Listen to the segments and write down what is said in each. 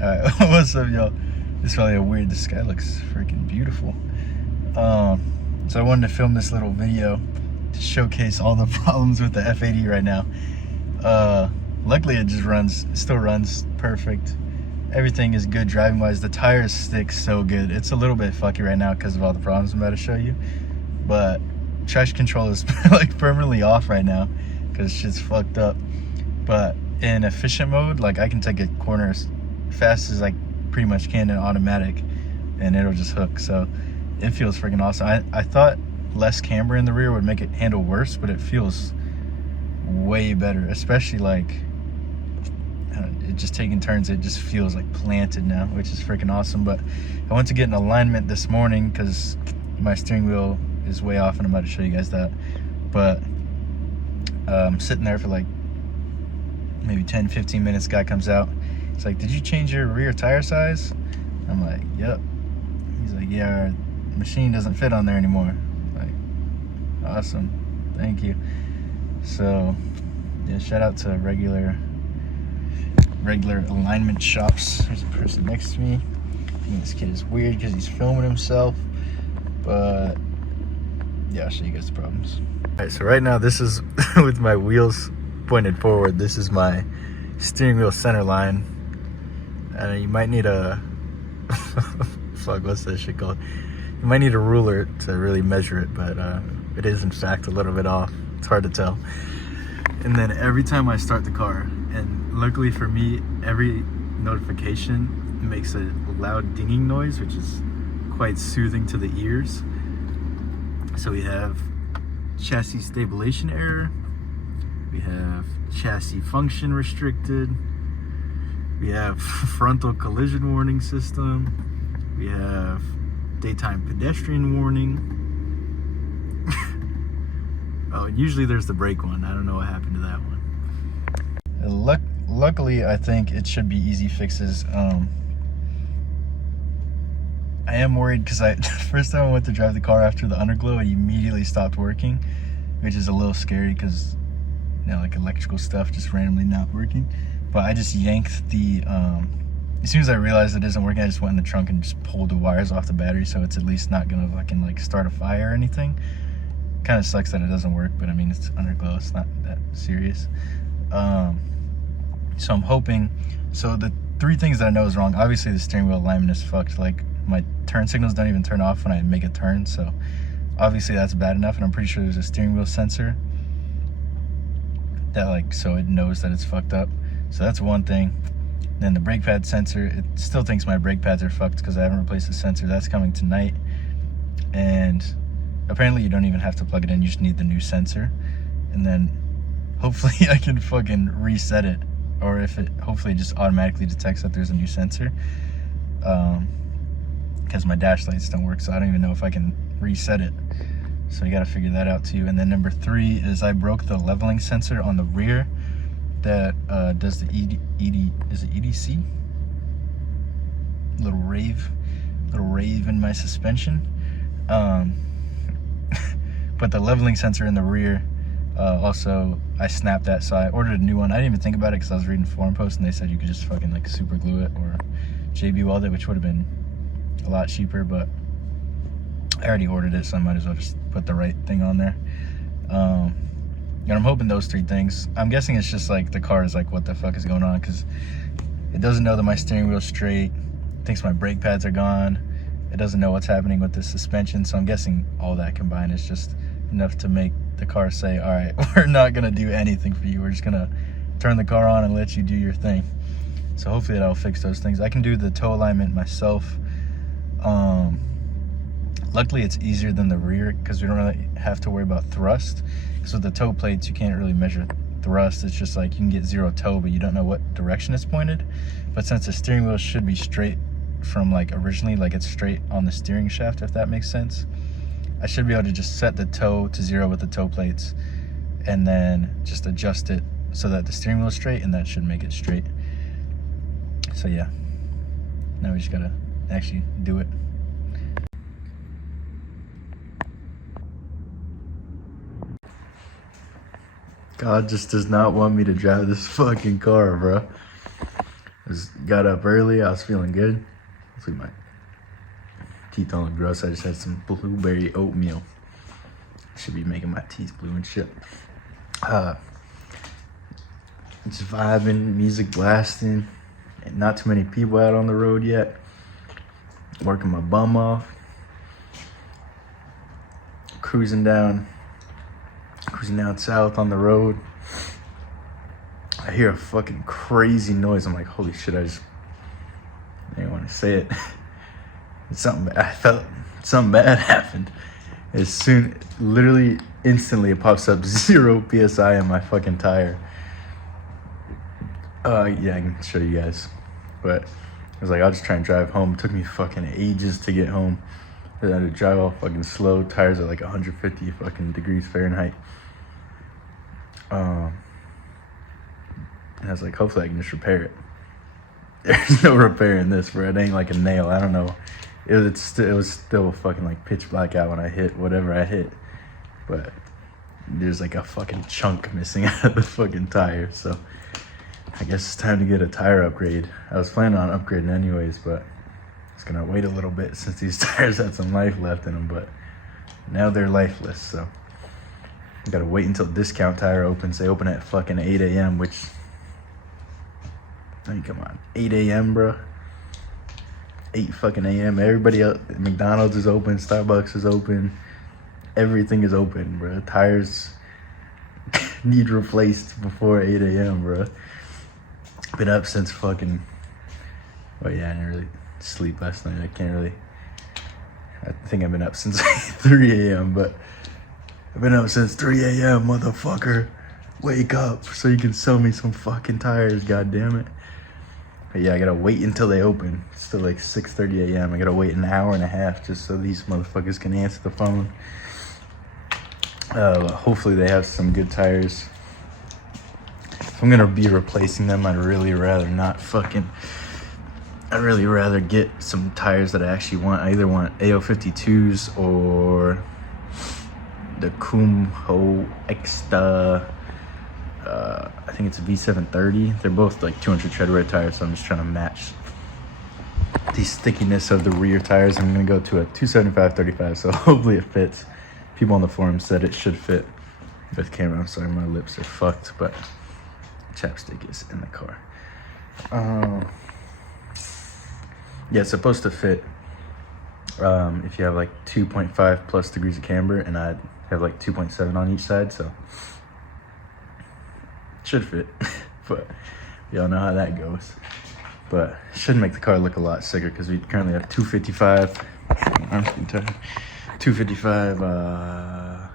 Alright, what's up, y'all? It's probably a weird. The sky looks freaking beautiful. So I wanted to film this little video to showcase all the problems with the F80 right now. Luckily it still runs perfect. Everything is good driving wise. The tires stick so good. It's a little bit fucky right now because of all the problems I'm about to show you. But traction control is like permanently off right now because shit's fucked up. But in efficient mode, like I can take a corner as fast as I pretty much can in automatic and it'll just hook. So it feels freaking awesome. I thought less camber in the rear would make it handle worse, but it feels way better, especially like it just taking turns. It just feels like planted now, which is freaking awesome. But I went to get an alignment this morning because my steering wheel is way off and I'm about to show you guys that. But I'm sitting there for like maybe 10-15 minutes. Guy comes out, he's like, did you change your rear tire size? I'm like, yep. He's like, yeah, our machine doesn't fit on there anymore. Like, awesome, thank you. So yeah, shout out to regular alignment shops. There's a person next to me. I think this kid is weird because he's filming himself, but yeah, I'll show you guys the problems. All right, so right now this is with my wheels pointed forward. This is my steering wheel center line, and you might need a fuck, what's that shit called? You might need a ruler to really measure it, but it is in fact a little bit off. It's hard to tell. And then every time I start the car, and luckily for me, every notification makes a loud dinging noise, which is quite soothing to the ears. So we have chassis stabilization error, we have chassis function restricted, we have frontal collision warning system, we have daytime pedestrian warning. Oh, and usually there's the brake one. I don't know what happened to that one. Luckily, I think it should be easy fixes. I am worried because first time I went to drive the car after the underglow, it immediately stopped working, which is a little scary because, you know, like electrical stuff just randomly not working. But I just yanked the, as soon as I realized it isn't working, I just went in the trunk and just pulled the wires off the battery so it's at least not gonna fucking like start a fire or anything. Kind of sucks that it doesn't work, but I mean, it's underglow, it's not that serious. So I'm hoping, so the three things that I know is wrong, obviously the steering wheel alignment is fucked. Like my turn signals don't even turn off when I make a turn, so obviously that's bad enough. And I'm pretty sure there's a steering wheel sensor that like, so it knows that it's fucked up. So that's one thing. Then the brake pad sensor, it still thinks my brake pads are fucked because I haven't replaced the sensor. That's coming tonight. And apparently you don't even have to plug it in, you just need the new sensor. And then hopefully I can fucking reset it, or if it hopefully just automatically detects that there's a new sensor. Because my dash lights don't work, so I don't even know if I can reset it. So you gotta figure that out too. And then number 3 is I broke the leveling sensor on the rear that does the is it EDC? Little rave in my suspension. But the leveling sensor in the rear, also I snapped that, so I ordered a new one. I didn't even think about it because I was reading forum posts and they said you could just fucking like super glue it or JB weld it, which would have been a lot cheaper, but I already ordered it, so I might as well just put the right thing on there. And I'm hoping those 3 things. I'm guessing it's just like the car is like, what the fuck is going on? Because it doesn't know that my steering wheel's straight, thinks my brake pads are gone, it doesn't know what's happening with the suspension. So I'm guessing all that combined is just enough to make the car say, all right, we're not gonna do anything for you, we're just gonna turn the car on and let you do your thing. So hopefully that'll fix those things. I can do the toe alignment myself. Luckily it's easier than the rear because we don't really have to worry about thrust. So with the toe plates you can't really measure thrust. It's just like you can get 0 toe, but you don't know what direction it's pointed. But since the steering wheel should be straight from like originally, like it's straight on the steering shaft, if that makes sense, I should be able to just set the toe to 0 with the toe plates and then just adjust it so that the steering wheel is straight, and that should make it straight. So yeah, now we just gotta actually do it. God just does not want me to drive this fucking car, bro. Got up early. I was feeling good. Hopefully my teeth don't look gross. I just had some blueberry oatmeal. Should be making my teeth blue and shit. Just vibing, music blasting. And not too many people out on the road yet. Working my bum off. Cruising down south on the road. I hear a fucking crazy noise. I'm like, holy shit, I didn't want to say it. I felt something bad happened. Literally instantly it pops up 0 PSI on my fucking tire. Yeah, I can show you guys. But I was like, I'll just try and drive home. It took me fucking ages to get home. I had to drive all fucking slow. Tires at like 150 fucking degrees Fahrenheit. And I was like, hopefully I can just repair it. There's no repairing this, bro. It ain't like a nail. I don't know. It was still fucking like pitch black out when I hit whatever I hit. But there's like a fucking chunk missing out of the fucking tire. So I guess it's time to get a tire upgrade. I was planning on upgrading anyways, but I was gonna wait a little bit since these tires had some life left in them. But now they're lifeless, so I gotta wait until Discount Tire opens. They open at fucking 8 a.m., which, I mean, come on, 8 a.m., bro. 8 fucking a.m. Everybody else, McDonald's is open, Starbucks is open, everything is open, bro. Tires need replaced before 8 a.m., bro. Been up since fucking, well, yeah, I didn't really sleep last night. I think I've been up since 3 a.m., but I've been up since 3 a.m., motherfucker. Wake up so you can sell me some fucking tires, goddammit. But yeah, I gotta wait until they open. It's still like 6:30 a.m. I gotta wait an hour and a half just so these motherfuckers can answer the phone. Hopefully they have some good tires. If I'm gonna be replacing them, I'd really rather get some tires that I actually want. I either want AO52s or the Kumho Exta, I think it's a V730. They're both like 200 treadwear tires, so I'm just trying to match the stickiness of the rear tires. I'm gonna go to a 275/35, so hopefully it fits. People on the forum said it should fit with camera. I'm sorry, my lips are fucked, but chapstick is in the car. Yeah, it's supposed to fit if you have like 2.5 plus degrees of camber, and I have like 2.7 on each side, so it should fit. But y'all know how that goes. But it should make the car look a lot sicker because we currently have 255. I'm getting tired. 255. I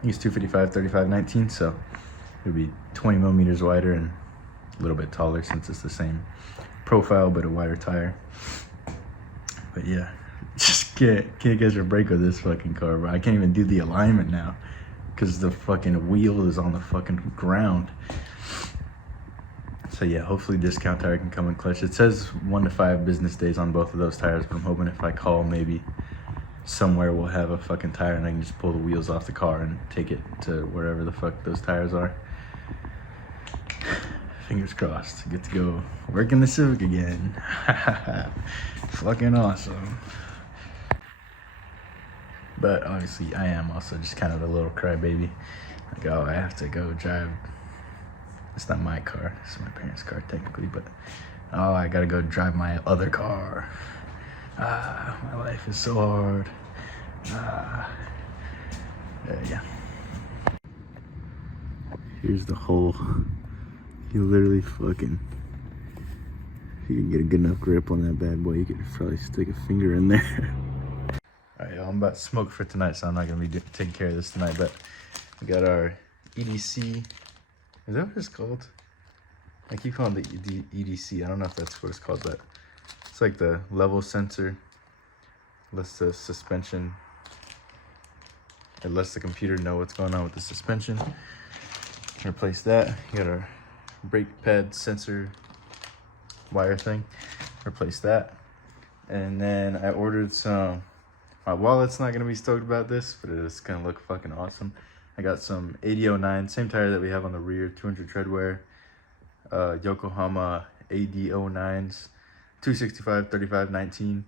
think it's 255/35/19, so it'll be 20 millimeters wider and a little bit taller since it's the same profile but a wider tire. But yeah, just can't catch a break with this fucking car, bro. I can't even do the alignment now because the fucking wheel is on the fucking ground. So yeah, hopefully Discount Tire can come in clutch. It says 1 to 5 business days on both of those tires, but I'm hoping if I call, maybe somewhere we'll have a fucking tire and I can just pull the wheels off the car and take it to wherever the fuck those tires are. Fingers crossed. Get to go work in the Civic again. Fucking awesome. But obviously I am also just kind of a little crybaby. Like, oh, I have to go drive. It's not my car. It's my parents' car technically, but oh, I gotta go drive my other car. My life is so hard. Yeah. Here's the hole. You literally fucking, if you can get a good enough grip on that bad boy, you could probably stick a finger in there. Alright, y'all, I'm about to smoke for tonight, so I'm not gonna be taking care of this tonight, but we got our EDC. Is that what it's called? I keep calling it the EDC. I don't know if that's what it's called, but it's like the level sensor. Lets the suspension, it lets the computer know what's going on with the suspension. Replace that. You got our brake pad sensor wire thing. Replace that. And then I ordered some, my wallet's not gonna be stoked about this, but it's gonna look fucking awesome. I got some 8009, same tire that we have on the rear, 200 treadwear. Yokohama AD09s, 265, 35, 19.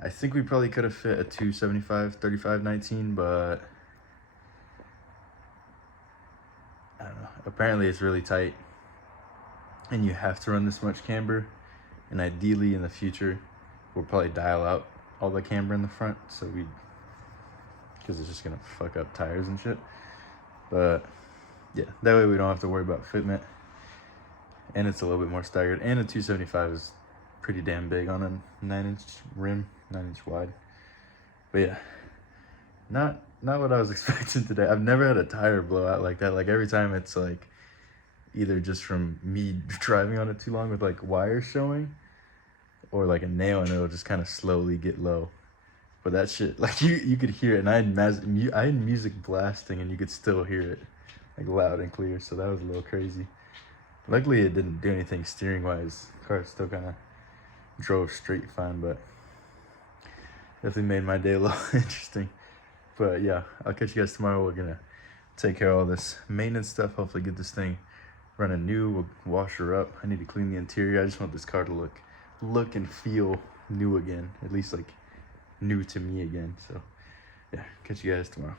I think we probably could have fit a 275, 35, 19, but I don't know. Apparently it's really tight and you have to run this much camber. And ideally in the future, we'll probably dial out all the camber in the front. So because it's just gonna fuck up tires and shit. But yeah, that way we don't have to worry about fitment. And it's a little bit more staggered. And a 275 is pretty damn big on a 9-inch rim, 9-inch wide. But yeah, not what I was expecting today. I've never had a tire blow out like that. Like every time it's like either just from me driving on it too long with like wires showing, or like a nail and it'll just kind of slowly get low. But that shit, like you could hear it, and I had music blasting and you could still hear it like loud and clear. So that was a little crazy. Luckily it didn't do anything steering wise. The car still kind of drove straight fine, but definitely made my day a little interesting. But yeah, I'll catch you guys tomorrow. We're gonna take care of all this maintenance stuff, hopefully get this thing running new. We'll wash her up. I need to clean the interior. I just want this car to look and feel new again, at least like new to me again. So yeah, catch you guys tomorrow.